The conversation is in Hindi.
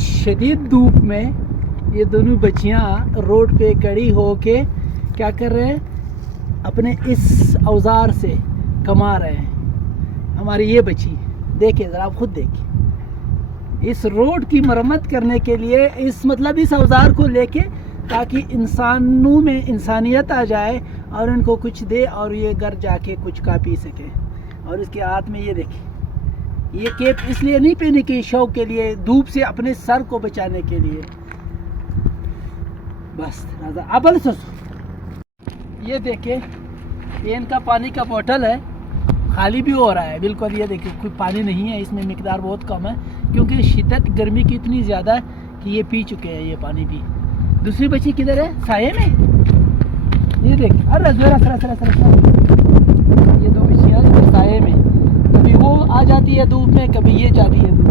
इस शदीद धूप में ये दोनों बच्चियां रोड पे खड़ी होके क्या कर रहे हैं, अपने इस औजार से कमा रहे हैं। हमारी ये बच्ची देखिए ज़रा, आप खुद देखिए, इस रोड की मरम्मत करने के लिए इस औजार को लेके, ताकि इंसानों में इंसानियत आ जाए और इनको कुछ दे और ये घर जाके कुछ खा पी सके। और इसके हाथ में ये देखिए, ये केप इसलिए नहीं पहने कि शौक के लिए, धूप से अपने सर को बचाने के लिए। बस अब ये देखिए, ये इनका पानी का बोतल है, खाली भी हो रहा है बिल्कुल। ये देखिए कोई पानी नहीं है इसमें, मिकदार बहुत कम है क्योंकि शिद्दत गर्मी की इतनी ज़्यादा है कि ये पी चुके हैं ये पानी भी। दूसरी बच्ची किधर है? साये में। ये देख, अरे ये दो बच्चियाँ साये में, कभी वो आ जाती है धूप में, कभी ये जाती है धूप